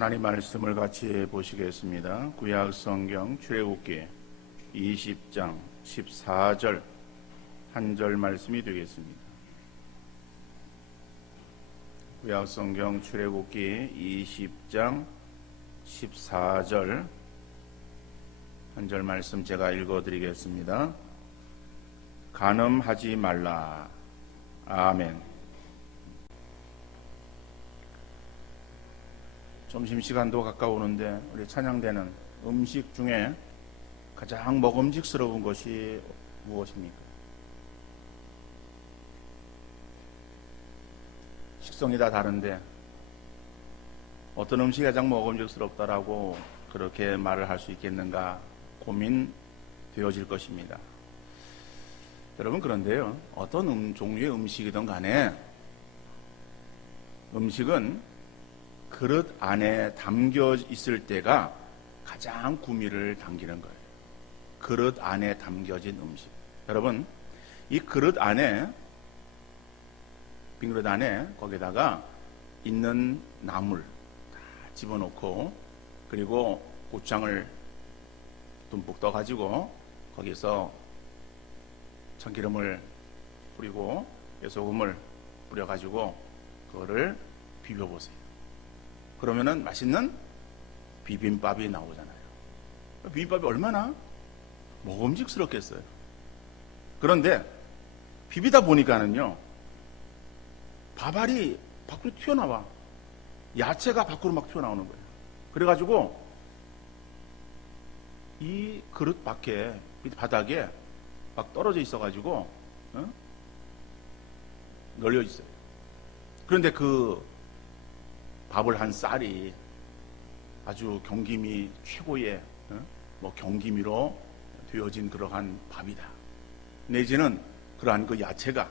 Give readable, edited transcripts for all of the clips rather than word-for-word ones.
하나님 말씀을 같이 보시겠습니다. 구약 성경 출애굽기 20장 14절 한 절 말씀이 되겠습니다. 구약 성경 출애굽기 20장 14절 한 절 말씀 제가 읽어드리겠습니다. 간음하지 말라. 아멘. 점심시간도 가까우는데 우리 찬양되는 음식 중에 가장 먹음직스러운 것이 무엇입니까? 식성이 다 다른데 어떤 음식이 가장 먹음직스럽다라고 그렇게 말을 할 수 있겠는가 고민되어질 것입니다. 여러분, 그런데요, 어떤 종류의 음식이든 간에 음식은 그릇 안에 담겨 있을 때가 가장 구미를 당기는 거예요. 그릇 안에 담겨진 음식. 여러분, 이 그릇 안에, 빈 그릇 안에 거기다가 있는 나물 다 집어넣고, 그리고 고추장을 듬뿍 떠가지고 거기서 참기름을 뿌리고 소금을 뿌려가지고 그거를 비벼보세요. 그러면은 맛있는 비빔밥이 나오잖아요. 비빔밥이 얼마나 먹음직스럽겠어요. 그런데 비비다 보니까는요, 밥알이 밖으로 튀어나와. 야채가 밖으로 막 튀어나오는 거예요. 그래가지고 이 그릇 밖에, 바닥에 막 떨어져 있어가지고 널려 있어요. 그런데 그 밥을 한 쌀이 아주 경기미 최고의 경기미로 되어진 그러한 밥이다. 내지는 그러한 그 야채가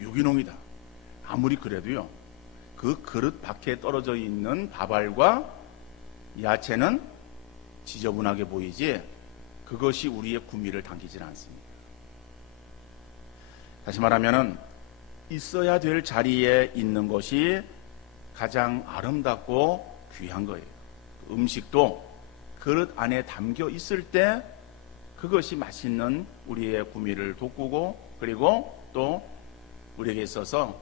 유기농이다. 아무리 그래도요, 그 그릇 밖에 떨어져 있는 밥알과 야채는 지저분하게 보이지 그것이 우리의 구미를 당기지는 않습니다. 다시 말하면은 있어야 될 자리에 있는 것이 가장 아름답고 귀한 거예요. 음식도 그릇 안에 담겨 있을 때 그것이 맛있는 우리의 구미를 돋구고, 그리고 또 우리에게 있어서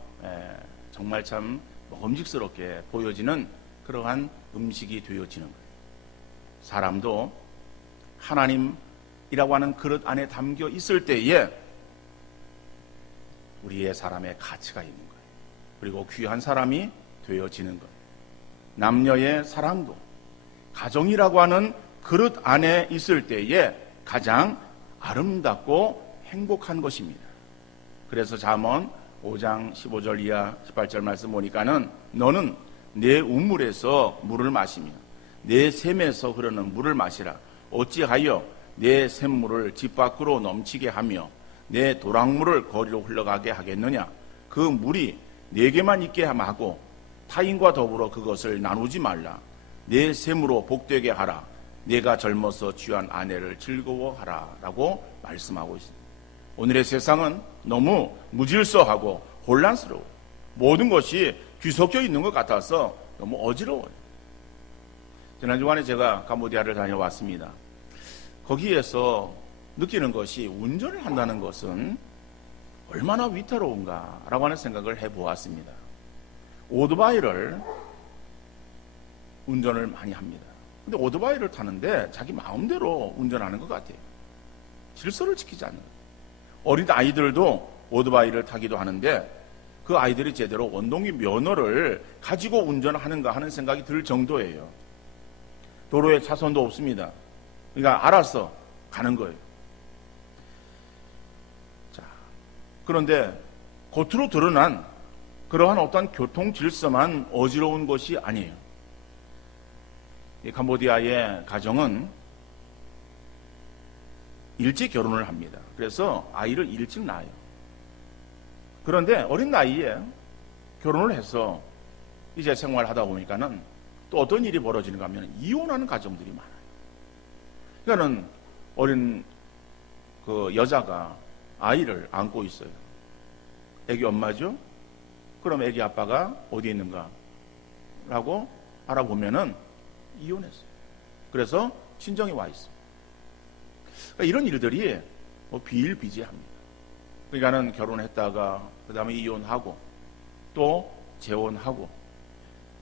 정말 참 먹음직스럽게 보여지는 그러한 음식이 되어지는 거예요. 사람도 하나님이라고 하는 그릇 안에 담겨 있을 때에 우리의 사람의 가치가 있는 거예요. 그리고 귀한 사람이 되어지는 것. 남녀의 사랑도 가정이라고 하는 그릇 안에 있을 때에 가장 아름답고 행복한 것입니다. 그래서 잠언 5장 15절 이하 18절 말씀 보니까는 너는 내 우물에서 물을 마시며 내 샘에서 흐르는 물을 마시라. 어찌하여 내 샘물을 집 밖으로 넘치게 하며 내 도랑물을 거리로 흘러가게 하겠느냐. 그 물이 내게만 있게 하고 타인과 더불어 그것을 나누지 말라. 내 샘으로 복되게 하라. 내가 젊어서 취한 아내를 즐거워하라. 라고 말씀하고 있습니다. 오늘의 세상은 너무 무질서하고 혼란스러워. 모든 것이 뒤섞여 있는 것 같아서 너무 어지러워요. 지난 주간에 제가 캄보디아를 다녀왔습니다. 거기에서 느끼는 것이, 운전을 한다는 것은 얼마나 위태로운가 라고 하는 생각을 해보았습니다. 오토바이를 운전을 많이 합니다. 근데 오토바이를 타는데 자기 마음대로 운전하는 것 같아요. 질서를 지키지 않는 거예요. 어린 아이들도 오토바이를 타기도 하는데 그 아이들이 제대로 원동기 면허를 가지고 운전하는가 하는 생각이 들 정도예요. 도로에 차선도 없습니다. 그러니까 알아서 가는 거예요. 자, 그런데 겉으로 드러난 그러한 어떤 교통 질서만 어지러운 것이 아니에요. 이 캄보디아의 가정은 일찍 결혼을 합니다. 그래서 아이를 일찍 낳아요. 그런데 어린 나이에 결혼을 해서 이제 생활하다 보니까는 또 어떤 일이 벌어지는가 하면 이혼하는 가정들이 많아요. 그러니까는 어린 그 여자가 아이를 안고 있어요. 애기 엄마죠? 그럼 애기 아빠가 어디 있는가? 라고 알아보면은 이혼했어요. 그래서 친정에 와 있어요. 그러니까 이런 일들이 비일비재합니다. 그러니까는 결혼했다가 그 다음에 이혼하고 또 재혼하고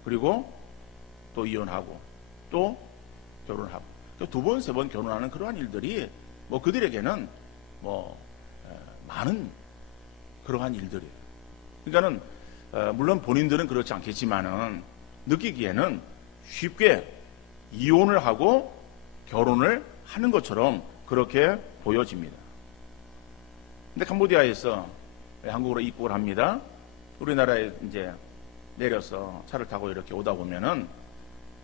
그리고 또 이혼하고 또 결혼하고 두 번, 세 번 결혼하는 그러한 일들이 그들에게는 많은 그러한 일들이에요. 그러니까는 물론 본인들은 그렇지 않겠지만은 느끼기에는 쉽게 이혼을 하고 결혼을 하는 것처럼 그렇게 보여집니다. 근데 캄보디아에서 한국으로 입국을 합니다. 우리나라에 이제 내려서 차를 타고 이렇게 오다 보면은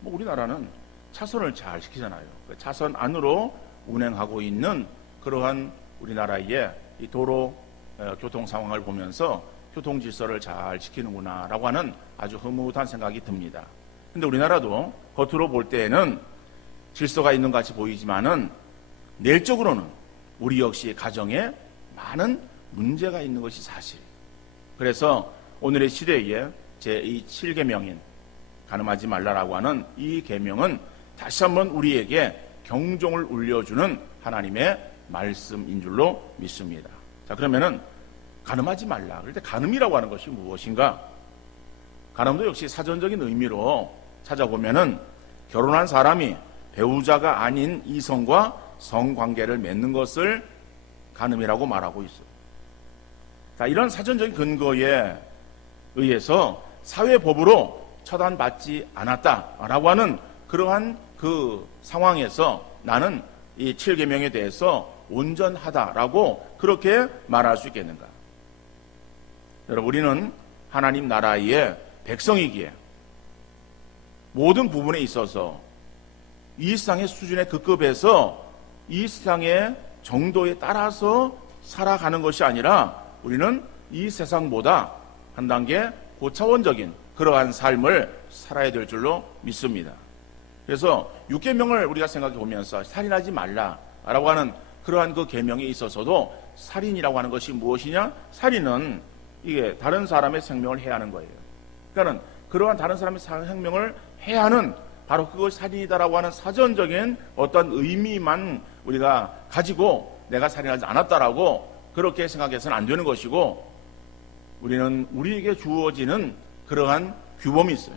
우리나라는 차선을 잘 지키잖아요. 차선 안으로 운행하고 있는 그러한 우리나라의 이 도로 교통 상황을 보면서 교통 질서를 잘 지키는구나라고 하는 아주 흐뭇한 생각이 듭니다. 근데 우리나라도 겉으로 볼 때에는 질서가 있는 것 같이 보이지만은 내적으로는 우리 역시 가정에 많은 문제가 있는 것이 사실. 그래서 오늘의 시대에 제2 7계명인 간음하지 말라라고 하는 이 계명은 다시 한번 우리에게 경종을 울려주는 하나님의 말씀인 줄로 믿습니다. 자, 그러면은 간음하지 말라. 그럴 때 간음이라고 하는 것이 무엇인가? 간음도 역시 사전적인 의미로 찾아보면은 결혼한 사람이 배우자가 아닌 이성과 성관계를 맺는 것을 간음이라고 말하고 있어요. 자, 이런 사전적인 근거에 의해서 사회법으로 처단받지 않았다라고 하는 그러한 그 상황에서 나는 이 7계명에 대해서 온전하다라고 그렇게 말할 수 있겠는가? 여러분, 우리는 하나님 나라의 백성이기에 모든 부분에 있어서 이 세상의 수준의 급급해서 이 세상의 정도에 따라서 살아가는 것이 아니라 우리는 이 세상보다 한 단계 고차원적인 그러한 삶을 살아야 될 줄로 믿습니다. 그래서 6계명을 우리가 생각해 보면서 살인하지 말라라고 하는 그러한 그 계명에 있어서도 살인이라고 하는 것이 무엇이냐? 살인은 이게 다른 사람의 생명을 해하는 거예요. 그러니까 그러한 다른 사람의 생명을 해하는 바로 그것이 살인이다라고 하는 사전적인 어떤 의미만 우리가 가지고 내가 살인하지 않았다라고 그렇게 생각해서는 안 되는 것이고, 우리는 우리에게 주어지는 그러한 규범이 있어요.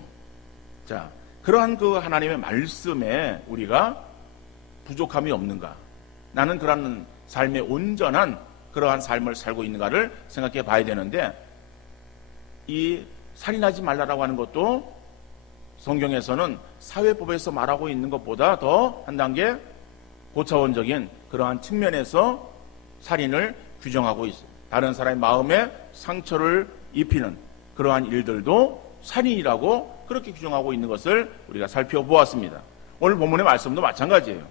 자, 그러한 그 하나님의 말씀에 우리가 부족함이 없는가? 나는 그러한 삶의 온전한 그러한 삶을 살고 있는가를 생각해 봐야 되는데, 이 살인하지 말라라고 하는 것도 성경에서는 사회법에서 말하고 있는 것보다 더 한 단계 고차원적인 그러한 측면에서 살인을 규정하고 있어요. 다른 사람의 마음에 상처를 입히는 그러한 일들도 살인이라고 그렇게 규정하고 있는 것을 우리가 살펴보았습니다. 오늘 본문의 말씀도 마찬가지예요.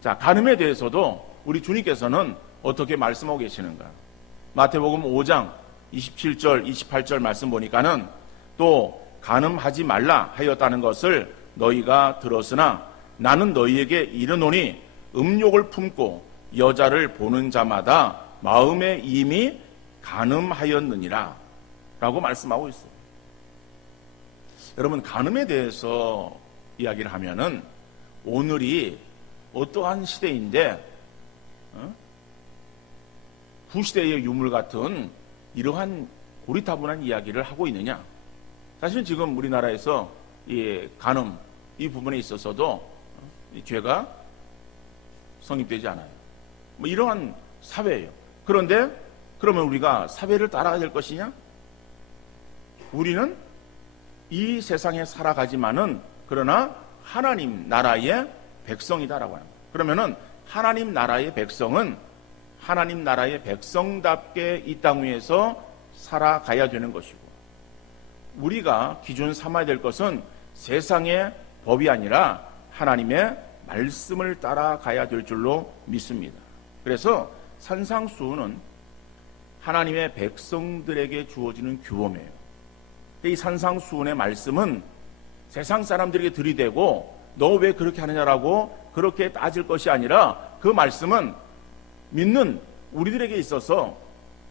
자, 간음에 대해서도 우리 주님께서는 어떻게 말씀하고 계시는가? 마태복음 5장 27절 28절 말씀 보니까는 또 간음하지 말라 하였다는 것을 너희가 들었으나 나는 너희에게 이르노니 음욕을 품고 여자를 보는 자마다 마음에 이미 간음하였느니라 라고 말씀하고 있어요. 여러분, 간음에 대해서 이야기를 하면은 오늘이 어떠한 시대인데 구시대의 유물 같은 이러한 고리타분한 이야기를 하고 있느냐? 사실 지금 우리나라에서 이 간음 이 부분에 있어서도 이 죄가 성립되지 않아요. 이러한 사회예요. 그런데 그러면 우리가 사회를 따라가야 될 것이냐? 우리는 이 세상에 살아가지만은 그러나 하나님 나라의 백성이다라고 합니다. 그러면은 하나님 나라의 백성은 하나님 나라의 백성답게 이 땅 위에서 살아가야 되는 것이고, 우리가 기준 삼아야 될 것은 세상의 법이 아니라 하나님의 말씀을 따라가야 될 줄로 믿습니다. 그래서 산상수훈은 하나님의 백성들에게 주어지는 규범이에요. 이 산상수훈의 말씀은 세상 사람들에게 들이대고 너 왜 그렇게 하느냐라고 그렇게 따질 것이 아니라 그 말씀은 믿는 우리들에게 있어서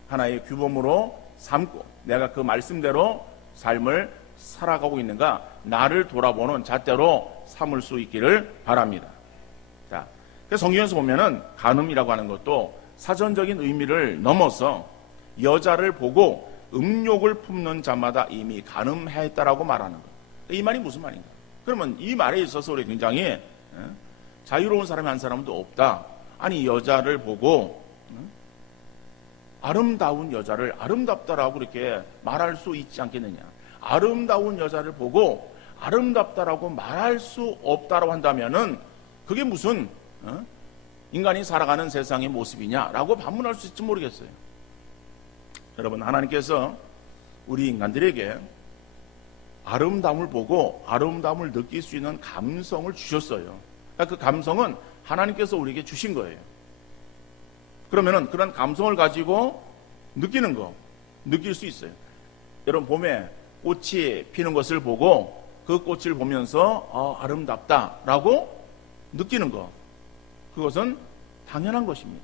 하나의 규범으로 삼고 내가 그 말씀대로 삶을 살아가고 있는가, 나를 돌아보는 잣대로 삼을 수 있기를 바랍니다. 자, 성경에서 보면은 간음이라고 하는 것도 사전적인 의미를 넘어서 여자를 보고 음욕을 품는 자마다 이미 간음했다라고 말하는 거예요. 이 말이 무슨 말인가? 그러면 이 말에 있어서 우리 굉장히 자유로운 사람이 한 사람도 없다. 아니, 여자를 보고 아름다운 여자를 아름답다라고 이렇게 말할 수 있지 않겠느냐. 아름다운 여자를 보고 아름답다라고 말할 수 없다라고 한다면은 그게 무슨 인간이 살아가는 세상의 모습이냐라고 반문할 수 있을지 모르겠어요. 여러분, 하나님께서 우리 인간들에게 아름다움을 보고 아름다움을 느낄 수 있는 감성을 주셨어요. 그러니까 그 감성은 하나님께서 우리에게 주신 거예요. 그러면은 그런 감성을 가지고 느끼는 거, 느낄 수 있어요. 여러분, 봄에 꽃이 피는 것을 보고 그 꽃을 보면서 아름답다라고 느끼는 거, 그것은 당연한 것입니다.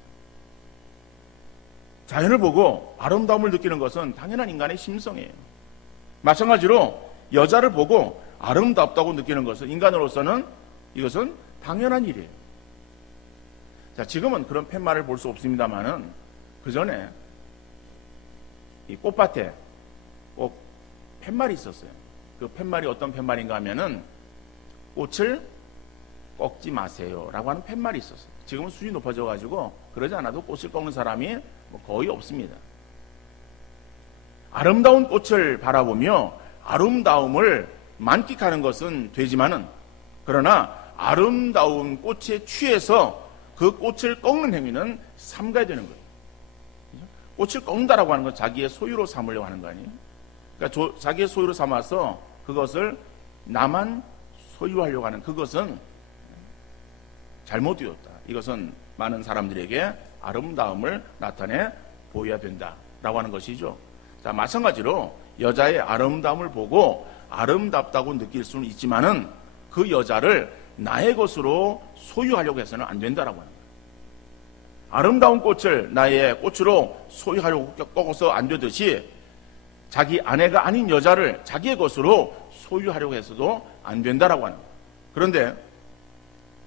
자연을 보고 아름다움을 느끼는 것은 당연한 인간의 심성이에요. 마찬가지로 여자를 보고 아름답다고 느끼는 것은 인간으로서는 이것은 당연한 일이에요. 자, 지금은 그런 팻말을 볼 수 없습니다만은 그 전에 이 꽃밭에 꼭 팻말이 있었어요. 그 팻말이 어떤 팻말인가 하면은 꽃을 꺾지 마세요라고 하는 팻말이 있었어요. 지금은 수준이 높아져 가지고 그러지 않아도 꽃을 꺾는 사람이 거의 없습니다. 아름다운 꽃을 바라보며 아름다움을 만끽하는 것은 되지만은, 그러나 아름다운 꽃에 취해서 그 꽃을 꺾는 행위는 삼가야 되는 거예요. 꽃을 꺾는다라고 하는 건 자기의 소유로 삼으려고 하는 거 아니에요? 그러니까 자기의 소유로 삼아서 그것을 나만 소유하려고 하는 그것은 잘못되었다. 이것은 많은 사람들에게 아름다움을 나타내 보여야 된다라고 하는 것이죠. 자, 마찬가지로 여자의 아름다움을 보고 아름답다고 느낄 수는 있지만은 그 여자를 나의 것으로 소유하려고 해서는 안 된다라고 하는 거예요. 아름다운 꽃을 나의 꽃으로 소유하려고 꺾어서 안 되듯이 자기 아내가 아닌 여자를 자기의 것으로 소유하려고 해서도 안 된다라고 하는 거예요. 그런데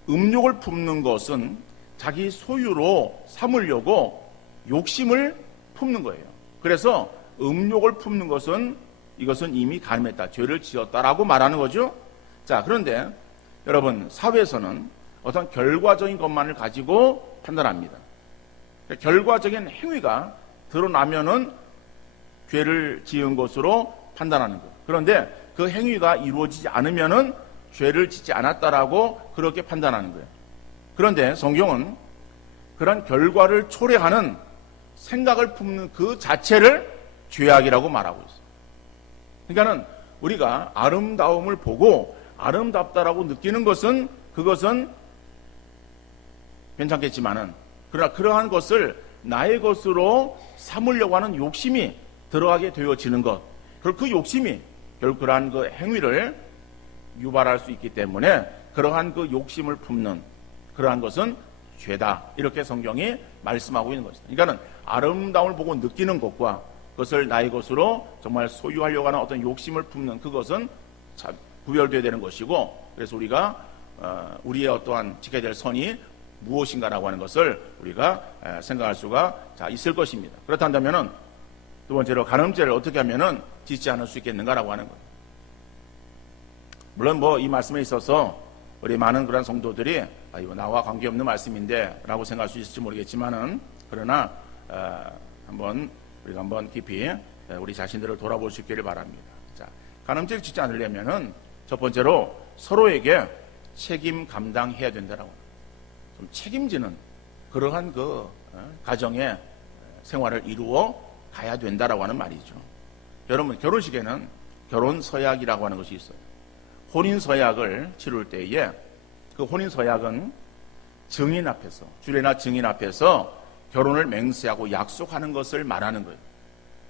음욕을 품는 것은 자기 소유로 삼으려고 욕심을 품는 거예요. 그래서 음욕을 품는 것은 이것은 이미 간음했다, 죄를 지었다라고 말하는 거죠. 자, 그런데 여러분, 사회에서는 어떤 결과적인 것만을 가지고 판단합니다. 결과적인 행위가 드러나면은 죄를 지은 것으로 판단하는 거예요. 그런데 그 행위가 이루어지지 않으면은 죄를 짓지 않았다라고 그렇게 판단하는 거예요. 그런데 성경은 그런 결과를 초래하는 생각을 품는 그 자체를 죄악이라고 말하고 있어요. 그러니까는 우리가 아름다움을 보고 아름답다라고 느끼는 것은 그것은 괜찮겠지만은, 그러나 그러한 것을 나의 것으로 삼으려고 하는 욕심이 들어가게 되어지는 것, 그 욕심이 결국 그러한 그 행위를 유발할 수 있기 때문에 그러한 그 욕심을 품는 그러한 것은 죄다, 이렇게 성경이 말씀하고 있는 것입니다. 그러니까는 아름다움을 보고 느끼는 것과 그것을 나의 것으로 정말 소유하려고 하는 어떤 욕심을 품는 그것은 구별되어야 되는 것이고, 그래서 우리가 우리의 어떠한 지켜야 될 선이 무엇인가라고 하는 것을 우리가 생각할 수가 있을 것입니다. 그렇다면은 두 번째로 간음죄를 어떻게 하면은 짓지 않을 수 있겠는가라고 하는 거예요. 물론 이 말씀에 있어서 우리 많은 그런 성도들이 이거 나와 관계없는 말씀인데라고 생각할 수 있을지 모르겠지만은, 그러나 우리가 한번 깊이 우리 자신들을 돌아볼 수 있기를 바랍니다. 자, 간음죄를 짓지 않으려면은 첫 번째로 서로에게 책임 감당해야 된다라고. 좀 책임지는 그러한 그 가정의 생활을 이루어 가야 된다라고 하는 말이죠. 여러분, 결혼식에는 결혼 서약이라고 하는 것이 있어요. 혼인 서약을 치룰 때에 그 혼인 서약은 증인 앞에서, 주례나 증인 앞에서 결혼을 맹세하고 약속하는 것을 말하는 거예요.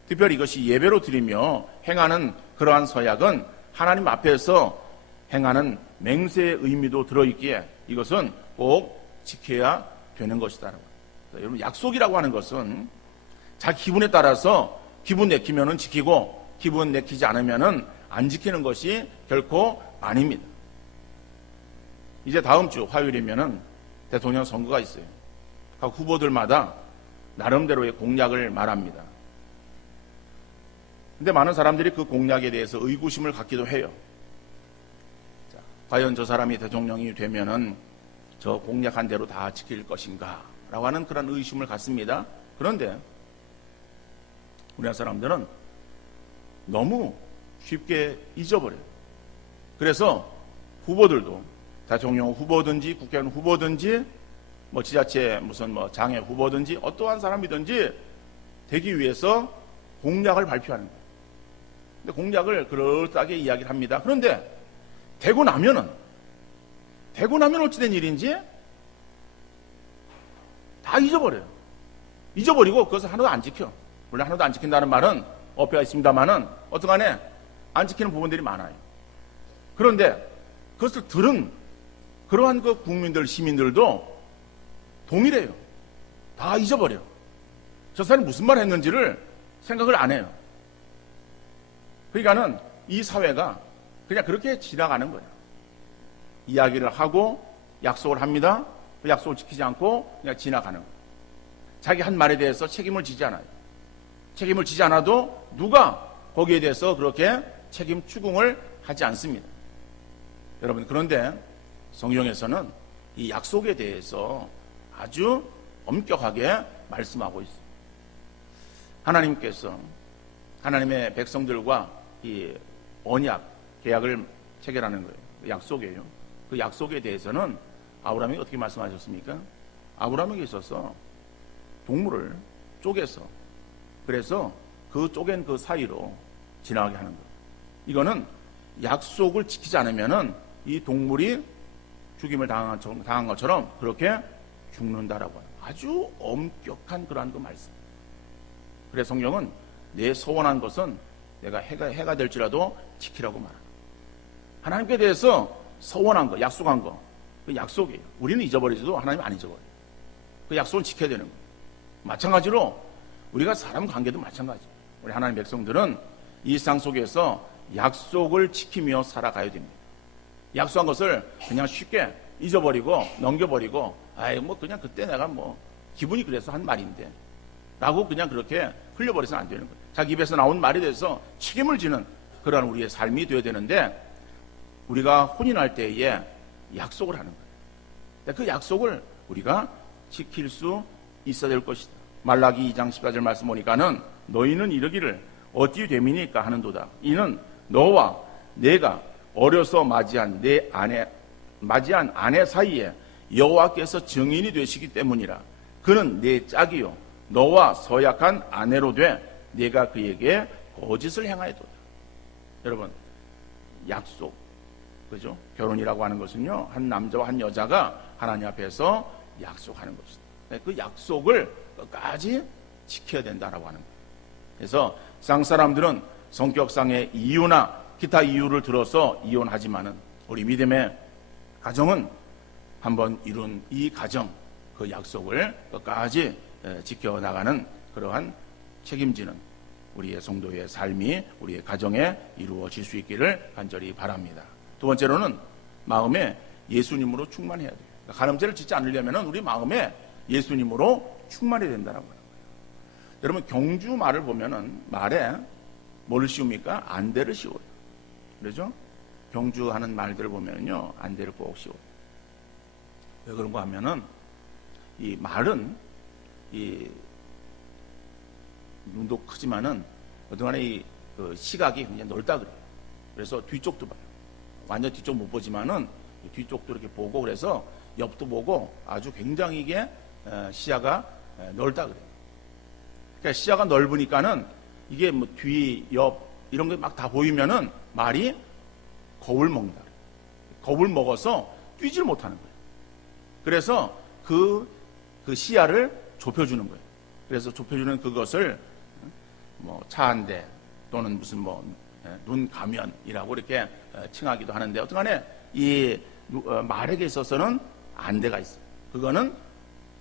특별히 이것이 예배로 드리며 행하는 그러한 서약은 하나님 앞에서 행하는 맹세의 의미도 들어있기에 이것은 꼭 지켜야 되는 것이다. 여러분, 약속이라고 하는 것은 자기 기분에 따라서 기분 내키면은 지키고 기분 내키지 않으면은 안 지키는 것이 결코 아닙니다. 이제 다음 주 화요일이면은 대통령 선거가 있어요. 각 후보들마다 나름대로의 공약을 말합니다. 근데 많은 사람들이 그 공약에 대해서 의구심을 갖기도 해요. 자, 과연 저 사람이 대통령이 되면은 저 공약한 대로 다 지킬 것인가? 라고 하는 그런 의심을 갖습니다. 그런데 우리나라 사람들은 너무 쉽게 잊어버려요. 그래서 후보들도 대통령 후보든지 국회의원 후보든지 뭐 지자체 무슨 뭐 장애 후보든지 어떠한 사람이든지 되기 위해서 공약을 발표하는 거예요. 근데 공약을 그럴싸하게 이야기를 합니다. 그런데 되고 나면 어찌된 일인지 다 잊어버려요. 잊어버리고 그것을 하나도 안 지켜. 물론 하나도 안 지킨다는 말은 어폐가 있습니다만은 어떡하네 안 지키는 부분들이 많아요. 그런데 그것을 들은 그러한 그 국민들, 시민들도 동일해요. 다 잊어버려. 저 사람이 무슨 말 했는지를 생각을 안 해요. 그러니까는 이 사회가 그냥 그렇게 지나가는 거예요. 이야기를 하고 약속을 합니다. 그 약속을 지키지 않고 그냥 지나가는 거예요. 자기 한 말에 대해서 책임을 지지 않아요. 책임을 지지 않아도 누가 거기에 대해서 그렇게 책임 추궁을 하지 않습니다. 여러분, 그런데 성경에서는 이 약속에 대해서 아주 엄격하게 말씀하고 있습니다. 하나님께서 하나님의 백성들과 이 언약, 계약을 체결하는 거예요. 약속이에요. 그 약속에 대해서는 아브라함이 어떻게 말씀하셨습니까? 아브라함에게 있어서 동물을 쪼개서 그래서 그 쪼갠 그 사이로 지나가게 하는 거예요. 이거는 약속을 지키지 않으면은 이 동물이 죽임을 당한 것처럼 그렇게 죽는다라고 하는 아주 엄격한 그러한 그 말씀. 그래서 성경은 내 서원한 것은 내가 해가 될지라도 지키라고 말합니다. 하나님께 대해서 서원한 거, 약속한 거, 그 약속이에요. 우리는 잊어버리지도 하나님은 안 잊어버려요. 그 약속을 지켜야 되는 거예요. 마찬가지로 우리가 사람 관계도 마찬가지예요. 우리 하나님 백성들은 이 세상 속에서 약속을 지키며 살아가야 됩니다. 약속한 것을 그냥 쉽게 잊어버리고 넘겨버리고 아이 뭐 그냥 그때 내가 뭐 기분이 그래서 한 말인데 라고 그냥 그렇게 흘려버려서는 안 되는 거예요. 자기 입에서 나온 말에 대해서 책임을 지는 그러한 우리의 삶이 되어야 되는데 우리가 혼인할 때에 약속을 하는 거예요. 그 약속을 우리가 지킬 수 있어야 될 것이다. 말라기 2장 14절 말씀 보니까는 너희는 이르기를 어찌 됨이니까 하는도다. 이는 너와 내가 어려서 맞이한 아내 사이에 여호와께서 증인이 되시기 때문이라. 그는 내 짝이요 너와 서약한 아내로 돼 내가 그에게 거짓을 행하였도다. 여러분, 약속, 그죠? 결혼이라고 하는 것은요 한 남자와 한 여자가 하나님 앞에서 약속하는 것이다. 그 약속을 끝까지 지켜야 된다라고 하는 거예요. 그래서 세상 사람들은 성격상의 이유나 기타 이유를 들어서 이혼하지만은 우리 믿음의 가정은 한번 이룬 이 가정, 그 약속을 끝까지 지켜나가는 그러한 책임지는 우리의 성도의 삶이 우리의 가정에 이루어질 수 있기를 간절히 바랍니다. 두 번째로는 마음에 예수님으로 충만해야 돼요. 그러니까 간음죄를 짓지 않으려면 우리 마음에 예수님으로 충만해야 된다는 거예요. 여러분, 경주 말을 보면은 말에 뭘 씌웁니까? 안대를 씌워요. 그렇죠? 경주하는 말들을 보면요 안대를 꼭 씌워요. 왜 그런가 하면은 이 말은 이 눈도 크지만은 그동안에 그 시각이 굉장히 넓다 그래요. 그래서 뒤쪽도 봐요. 완전 뒤쪽 못 보지만은 뒤쪽도 이렇게 보고 그래서 옆도 보고 아주 굉장히 이게 시야가 넓다 그래요. 그러니까 시야가 넓으니까는 이게 뭐 뒤, 옆 이런 게 막 다 보이면은 말이 겁을 먹는다. 겁을 먹어서 뛰질 못하는 거예요. 그래서 그 시야를 좁혀주는 거예요. 그래서 좁혀주는 그것을 뭐 차 한 대 또는 무슨 뭐 눈 가면이라고 이렇게 칭하기도 하는데 어떡하네 이 말에게 있어서는 안대가 있어요. 그거는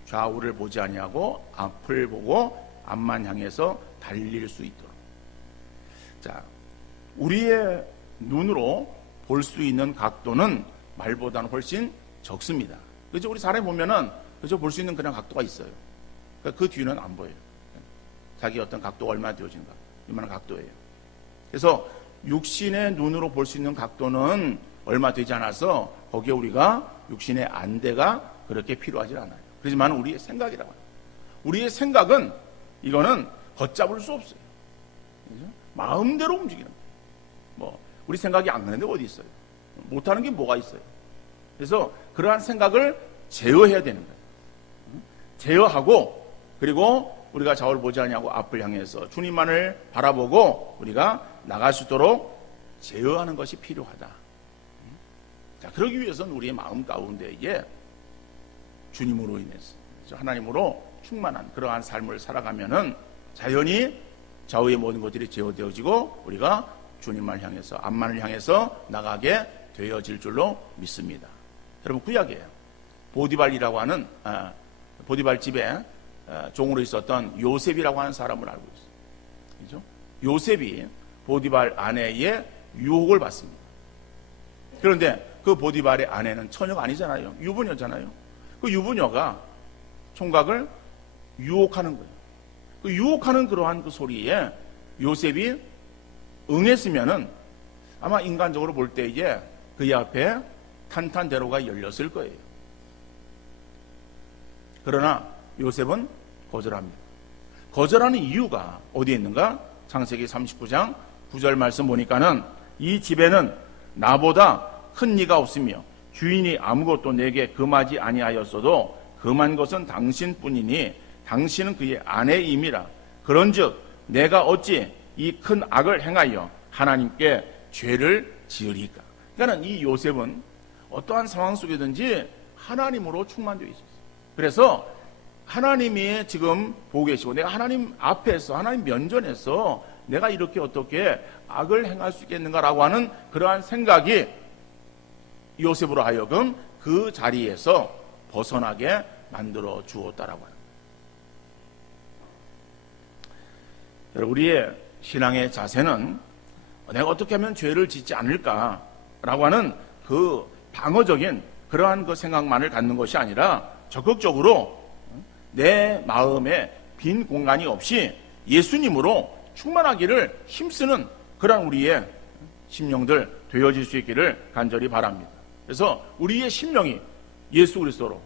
좌우를 보지 아니하고 앞을 보고 앞만 향해서 달릴 수 있도록. 자, 우리의 눈으로 볼 수 있는 각도는 말보다는 훨씬 적습니다. 그죠? 우리 사람이 보면은 그저 볼 수 있는 그냥 각도가 있어요. 그 뒤는 안 보여요. 자기 어떤 각도가 얼마나 되어진가, 이만한 각도예요. 그래서 육신의 눈으로 볼 수 있는 각도는 얼마 되지 않아서 거기에 우리가 육신의 안대가 그렇게 필요하지 않아요. 그렇지만 우리의 생각이라고 해요. 우리의 생각은 이거는 걷잡을 수 없어요. 그죠? 마음대로 움직이는 거예요. 뭐 우리 생각이 안 가는데 어디 있어요? 못하는 게 뭐가 있어요? 그래서 그러한 생각을 제어해야 되는 거예요. 제어하고, 그리고 우리가 좌우를 보지 않냐고 앞을 향해서 주님만을 바라보고 우리가 나갈 수 있도록 제어하는 것이 필요하다. 자, 그러기 위해서는 우리의 마음 가운데에 주님으로 인해서 하나님으로 충만한 그러한 삶을 살아가면은 자연히 좌우의 모든 것들이 제어되어지고 우리가 주님만을 향해서, 앞만을 향해서 나가게 되어질 줄로 믿습니다. 여러분, 구약에 보디발이라고 하는 보디발 집에 종으로 있었던 요셉이라고 하는 사람을 알고 있어요. 그죠? 요셉이 보디발 아내의 유혹을 받습니다. 그런데 그 보디발의 아내는 처녀가 아니잖아요. 유부녀잖아요. 그 유부녀가 총각을 유혹하는 거예요. 그 유혹하는 그러한 그 소리에 요셉이 응했으면은 아마 인간적으로 볼 때에 그의 앞에 탄탄대로가 열렸을 거예요. 그러나 요셉은 거절합니다. 거절하는 이유가 어디에 있는가? 창세기 39장 9절 말씀 보니까는 이 집에는 나보다 큰 이가 없으며 주인이 아무것도 내게 금하지 아니하였어도 금한 것은 당신뿐이니 당신은 그의 아내임이라. 그런즉 내가 어찌 이 큰 악을 행하여 하나님께 죄를 지으리까? 그러니까 이 요셉은 어떠한 상황 속이든지 하나님으로 충만되어 있었어요. 그래서 하나님이 지금 보고 계시고 내가 하나님 앞에서, 하나님 면전에서 내가 이렇게 어떻게 악을 행할 수 있겠는가라고 하는 그러한 생각이 요셉으로 하여금 그 자리에서 벗어나게 만들어 주었다라고 합니다. 우리의 신앙의 자세는 내가 어떻게 하면 죄를 짓지 않을까라고 하는 그 방어적인 그러한 그 생각만을 갖는 것이 아니라 적극적으로 내 마음에 빈 공간이 없이 예수님으로 충만하기를 힘쓰는 그런 우리의 심령들 되어질 수 있기를 간절히 바랍니다. 그래서 우리의 심령이 예수 그리스도로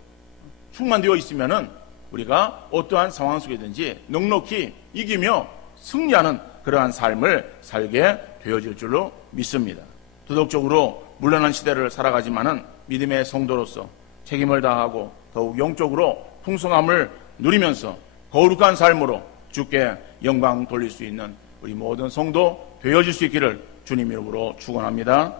충만되어 있으면은 우리가 어떠한 상황 속이든지 넉넉히 이기며 승리하는 그러한 삶을 살게 되어질 줄로 믿습니다. 도덕적으로 물러난 시대를 살아가지만은 믿음의 성도로서 책임을 다하고 더욱 영적으로 풍성함을 누리면서 거룩한 삶으로 주께 영광 돌릴 수 있는 우리 모든 성도 되어질 수 있기를 주님 이름으로 축원합니다.